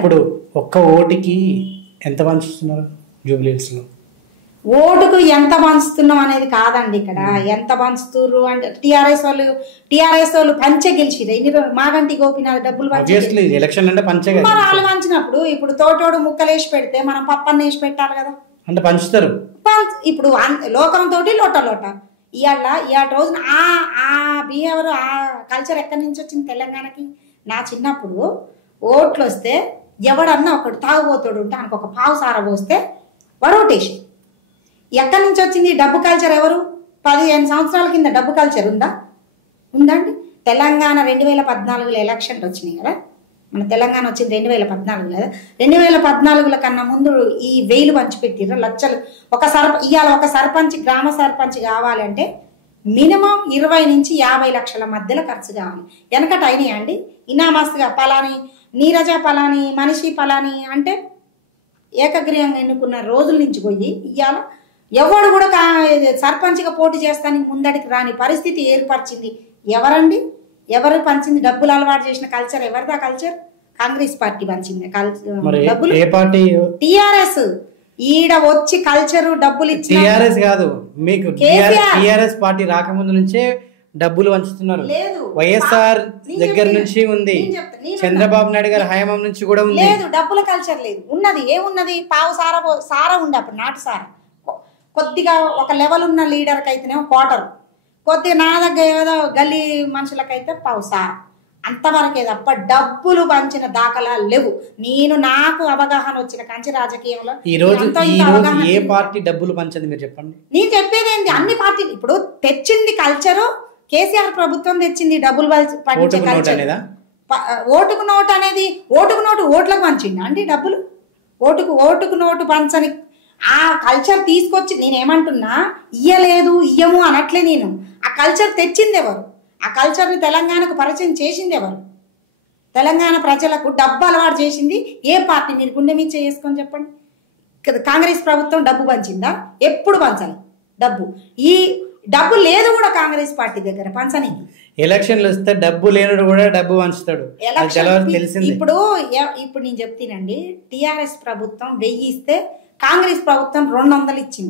ఇప్పుడు ఒక్క ఓటుకి ఎంత పంచుతున్నారు జూబ్లీహిల్స్లో? ఓటుకు ఎంత పంచుతున్నాం అనేది కాదండి. ఇక్కడ ఎంత పంచుతుర్రు అంటే టీఆర్ఎస్ వాళ్ళు పంచే గెలిచిరు. ఎన్ని రోజులు మాగంటి గోపినాథ్ డబ్బులు ఎలక్షన్ అంటే పంచే కదా. మరి వాళ్ళు పంచినప్పుడు ఇప్పుడు తోటోడు ముక్కలు వేసి పెడితే మనం పప్పన్న వేసి పెట్టాలి కదా. అంటే పంచుతారు. ఇప్పుడు లోకంతో లోట ఇవాళ రోజున ఆ బిహేవియర్ ఆ కల్చర్ ఎక్కడి నుంచి వచ్చింది తెలంగాణకి? నా చిన్నప్పుడు ఓట్లు వస్తే ఎవడన్నా ఒకడు తాగుబోతాడు ఉంటే ఆయనకు ఒక పావు సార పోస్తే వాడు ఓటేసి. ఎక్కడి నుంచి వచ్చింది డబ్బు కల్చర్? ఎవరు 15 సంవత్సరాల కింద డబ్బు కల్చర్ ఉందండి? తెలంగాణ 2014లో ఎలక్షన్లు వచ్చినాయి కదా. మన తెలంగాణ వచ్చింది 2014 కదా. 2014 కన్నా ముందు ఈ వేలు పంచిపెట్టిర్రు లక్షలు. ఇవాళ ఒక సర్పంచ్ గ్రామ సర్పంచ్ కావాలంటే మినిమం 20 నుంచి 50 లక్షల మధ్యలో ఖర్చు కావాలి. వెనకట అయినాయి అండి ఇనామస్తుగా పలాని నీరజ పలాని మనిషి పలాని అంటే ఏకగ్రీవంగా ఎన్నుకున్న రోజుల నుంచి పోయి ఇవాళ ఎవడు కూడా సర్పంచ్గా పోటీ చేస్తానికి ముందడికి రాని పరిస్థితి ఏర్పరిచింది ఎవరండి? ఎవరు పంచింది? డబ్బులు అలవాటు చేసిన కల్చర్ ఎవరిదా కల్చర్? కాంగ్రెస్ పార్టీ పంచింది డబ్బులు. టీఆర్ఎస్ ఈడ వచ్చి కల్చర్ డబ్బులు ఇచ్చి టీఆర్ఎస్ కాదు, మీకు టీఆర్ఎస్ పార్టీ రాకముందు నుంచే డబ్బులు పంచుతున్నారు. వైఎస్ఆర్ దగ్గర నుంచి ఉంది, చంద్రబాబు నాయుడు గారి హయామం నుంచి కూడా ఉంది. లేదు డబ్బుల కల్చర్ లేదు. ఉన్నది ఏమున్నది? పావు సారా ఉంది అప్పుడు, నాటు సారా. కొద్దిగా ఒక లెవెల్ ఉన్న లీడర్కి అయితేనేమో క్వార్టర్, కొద్దిగా నా దగ్గర ఏదో గల్లీ మనుషులకైతే పావు సారా, అంతవరకే తప్ప డబ్బులు పంచిన దాఖలాలు లేవు. నాకు అవగాహన వచ్చిన కంచి రాజకీయంలో ఈ రోజు ఏ పార్టీ డబ్బులు పంచింది మీరు చెప్పండి. నేను చెప్పేది ఏంటి, అన్ని పార్టీలు ఇప్పుడు తెచ్చింది కల్చరు. కేసీఆర్ ప్రభుత్వం తెచ్చింది డబ్బులు పంచే కల్చర్. ఓటుకు నోటు అనేది ఓట్లకు పంచింది అండి డబ్బులు. ఓటుకు నోటు పంచని ఆ కల్చర్ తీసుకొచ్చి నేనేమంటున్నా, ఇయ్యము అనట్లే. నేను ఆ కల్చర్ తెచ్చింది ఎవరు? ఆ కల్చర్ని తెలంగాణకు పరిచయం చేసింది ఎవరు? తెలంగాణ ప్రజలకు డబ్బు అలవాటు చేసింది ఏ పార్టీ? మీరు గుండె మీద చేసుకొని చెప్పండి. కాంగ్రెస్ ప్రభుత్వం డబ్బు పంచిందా? ఎప్పుడు పంచాలి డబ్బు? ఈ డబ్బు లేదు కూడా కాంగ్రెస్ పార్టీ దగ్గర పంచని. ఎలక్షన్లు వస్తే డబ్బు లేనుడు కూడా డబ్బు పంచుతాడు. ఇప్పుడు నేను చెప్తానండి, టిఆర్ఎస్ ప్రభుత్వం 1000 ఇస్తే కాంగ్రెస్ ప్రభుత్వం 200 ఇచ్చింది.